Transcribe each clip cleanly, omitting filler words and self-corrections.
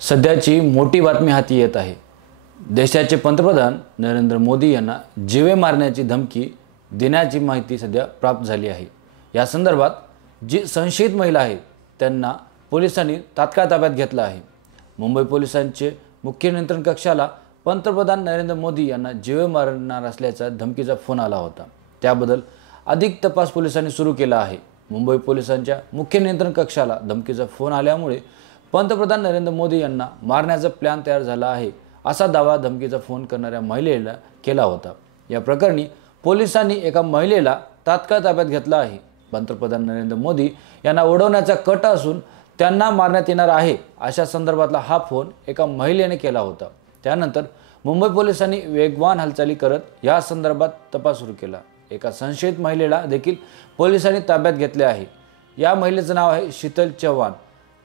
सध्याची मोठी बातमी हाती येत आहे। देशाचे पंतप्रधान नरेंद्र मोदी यांना जीवे मारण्याची धमकी देण्याची माहिती सध्या प्राप्त झाली आहे। या संदर्भात जी संशयित महिला आहे त्यांना पोलिसांनी तात्काळ ताब्यात घेतलं आहे। मुंबई पोलिसांचे मुख्य नियंत्रण कक्षाला पंतप्रधान नरेंद्र मोदी यांना जीवे मारणार असल्याचा धमकीचा फोन आला होता। त्याबद्दल अधिक तपास पोलिसांनी सुरू केला आहे। मुंबई पोलिसांच्या मुख्य नियंत्रण कक्षाला धमकीचा फोन आल्यामुळे पंतप्रधान नरेंद्र मोदी यांना मारण्याचा प्लॅन तयार झाला आहे असा दावा धमकीचा फोन करणाऱ्या महिलेला केला होता। या प्रकरणी पोलिसांनी एका महिलेला तात्काळ ताब्यात घेतला आहे। पंतप्रधान नरेंद्र मोदी यांना उडवण्याचा कट असून त्यांना मारण्यात येणार आहे अशा संदर्भातला हा फोन एका महिलेने केला होता। त्यानंतर मुंबई पोलिसांनी वेगवान हालचाली करत या संदर्भात तपास सुरू केला। एका संशयित महिलेला देखील पोलिसांनी ताब्यात घेतले आहे। या महिलेचं नाव आहे शीतल चव्हाण।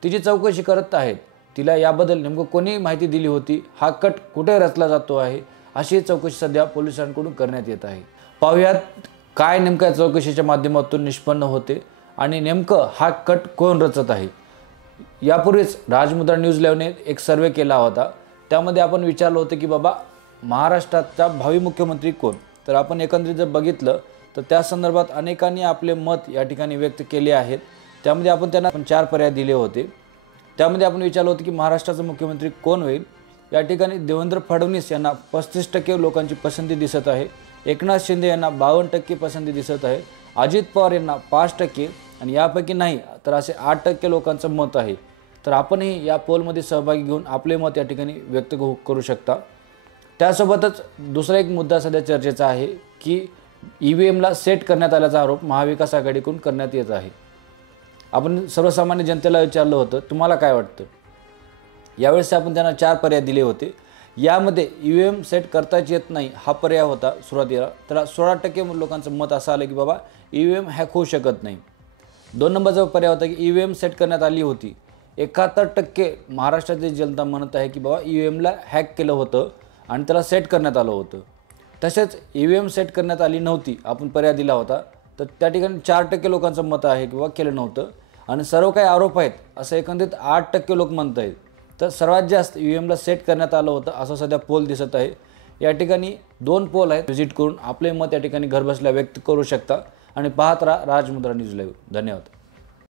तिची चौकशी करत आहेत। तिला याबद्दल नेमकं कोणी माहिती दिली होती, हा कट कुठे रचला जातो आहे अशी चौकशी सध्या पोलिसांकडून करण्यात येत आहे। पाहूयात काय नेमक्या चौकशीच्या माध्यमातून निष्पन्न होते आणि नेमकं हा कट कोण रचत आहे। यापूर्वीच राजमुद्रा न्यूज 11 ने एक सर्वे केला होता। त्यामध्ये आपण विचारलं होतं की बाबा महाराष्ट्राचा भावी मुख्यमंत्री कोण। तर आपण एकंदरीत जर बघितलं तर त्या संदर्भात अनेकांनी आपले मत या ठिकाणी व्यक्त केले आहेत। त्यामध्ये आपण त्यांना 4 पर्याय दिले होते। त्यामध्ये आपण विचारलं होतं की महाराष्ट्राचा मुख्यमंत्री कोण होईल। या ठिकाणी देवेंद्र फडणवीस यांना 35% लोकांची पसंती दिसत आहे। एकनाथ शिंदे यांना 52% पसंती दिसत आहे। अजित पवार यांना 5% आणि यापैकी नाही तर असे 8% लोकांचं मत आहे। तर आपणही या पोलमध्ये सहभागी घेऊन आपले मत या ठिकाणी व्यक्त करू शकता। त्यासोबतच दुसरा एक मुद्दा सध्या चर्चेचा आहे की EVMला सेट करण्यात आल्याचा आरोप महाविकास आघाडीकडून करण्यात येत आहे। आपण सर्वसामान्य जनतेला विचारलं होतं तुम्हाला काय वाटतं। यावेळेस आपण त्यांना 4 पर्याय दिले होते। यामध्ये EVM सेट करताच येत नाही हा पर्याय होता सुरुवातीला। तर 16% लोकांचं मत असं आलं की बाबा EVM हॅक होऊ शकत नाही। 2 नंबरचा पर्याय होता की EVM सेट करण्यात आली होती। 71% महाराष्ट्रातील जनता म्हणत आहे की बाबा EVMला हॅक केलं होतं आणि त्याला सेट करण्यात आलं होतं। तसेच EVM सेट करण्यात आली नव्हती आपण पर्याय दिला होता। तर त्या ठिकाणी 4% लोकांचं मत आहे किंवा केलं नव्हतं आणि सर्व काही आरोप आहेत असं एकंदरीत 8% लोक म्हणत आहेत। तर सर्वात जास्त EVMला सेट करण्यात आलं होतं असं सध्या पोल दिसत आहे। या ठिकाणी 2 पोल आहेत, व्हिजिट करून आपले मत या ठिकाणी घरबसल्या व्यक्त करू शकता आणि पाहत राहा राजमुद्रा न्यूज लाईव्ह। धन्यवाद।